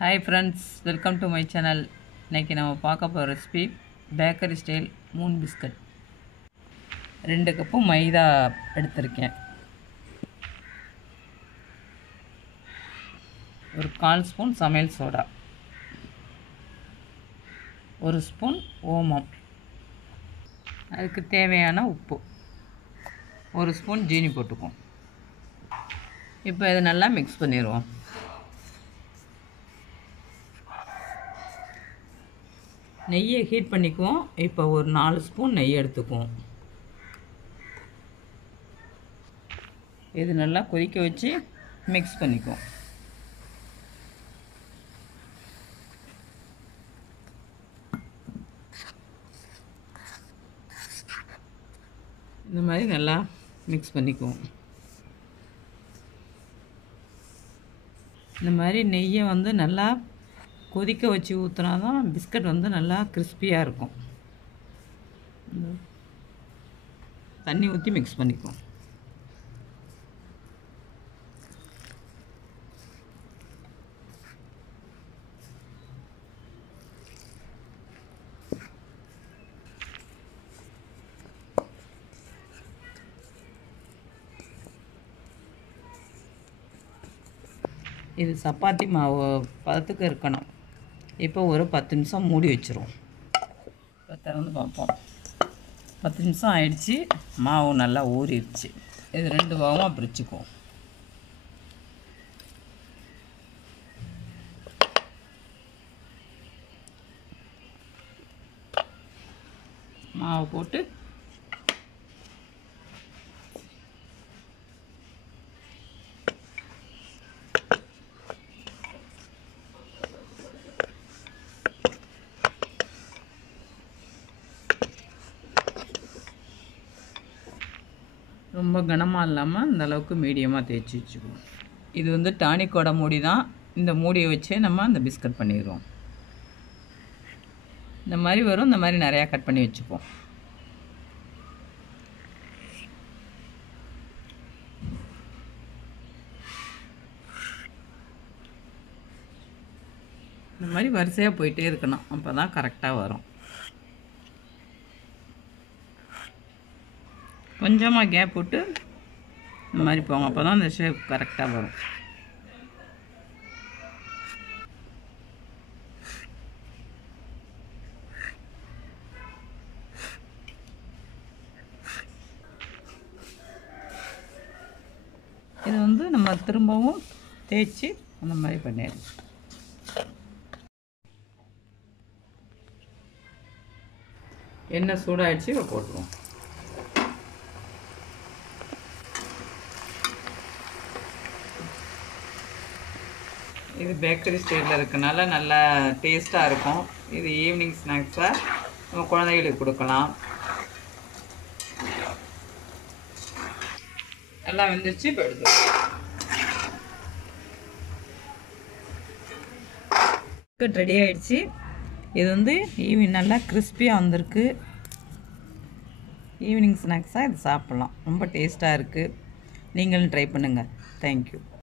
Hi friends, welcome to my channel. இன்னைக்கு நம்ம பார்க்க போற recipe bakery style moon biscuit. 2 cup maida எடுத்துர்க்கேன். ஒரு 1/4 ஸ்பூன் சமையல் சோடா. 1 ஸ்பூன் ஓமம். அதுக்கு தேவையான உப்பு. 1 ஸ்பூன் ஜீனி போட்டுப்போம். இப்போ இத நல்லா mix பண்ணிடுவோம். நெய்யை ஹீட் பண்ணிக்குவோம். இப்போ ஒரு 4 ஸ்பூன் நெய் எடுத்துக்குவோம். இது நல்லா கொதிக்க வச்சு மிக்ஸ் பண்ணிக்குவோம். இந்த மாதிரி நல்லா மிக்ஸ் பண்ணிக்குவோம். இந்த மாதிரி நெய்யை வந்து நல்லா கொதிக்க வச்சு ஊற்றினா தான் பிஸ்கட் வந்து நல்லா கிறிஸ்பியாக இருக்கும். தண்ணி ஊற்றி மிக்ஸ் பண்ணிக்குவோம். இது சப்பாத்தி மாவு பதத்துக்கு இருக்கணும். இப்போ ஒரு 10 நிமிஷம் மூடி வச்சிருவோம். இப்போ திறந்து பார்ப்போம். 10 நிமிஷம் ஆயிடுச்சு. மாவு நல்லா ஊறிடுச்சு. இது 2 பாகமாக பிரிச்சுக்குவோம். மாவு போட்டு ரொம்ப கனமாக இல்லாமல் இந்த அளவுக்கு மீடியமாக தேய்ச்சி வச்சுக்குவோம். இது வந்து டானிக்கோட மூடி தான். இந்த மூடியை வச்சே நம்ம அந்த பிஸ்கட் பண்ணிடுவோம். இந்த மாதிரி வரும். இந்த மாதிரி நிறையா கட் பண்ணி வச்சுப்போம். இந்த மாதிரி வரிசையாக போயிட்டே இருக்கணும். அப்போ தான் கரெக்டாக வரும். கொஞ்சமாக கேப் விட்டு இந்த மாதிரி போங்க. அப்போ தான் இந்த ஷேப் கரெக்டாக வரும். இது வந்து நம்ம திரும்பவும் தேய்ச்சி அந்த மாதிரி பண்ணிடலாம். எண்ணெய் சூடாகிடுச்சு. இப்போ போட்டுருவோம். இது பேக்கரி ஸ்டைலில் இருக்கனால நல்லா டேஸ்ட்டாக இருக்கும். இது ஈவினிங் ஸ்நாக்ஸாக நம்ம குழந்தைகளுக்கு கொடுக்கலாம். எல்லாம் வெந்துருச்சு. இப்போ எடுத்துக்கலாம். பிஸ்கட் ரெடி ஆகிடுச்சு. இது வந்து நல்லா கிறிஸ்பியாக வந்திருக்கு. ஈவினிங் ஸ்நாக்ஸாக இது சாப்பிட்லாம். ரொம்ப டேஸ்ட்டாக இருக்குது. நீங்களும் ட்ரை பண்ணுங்கள். தேங்க்யூ.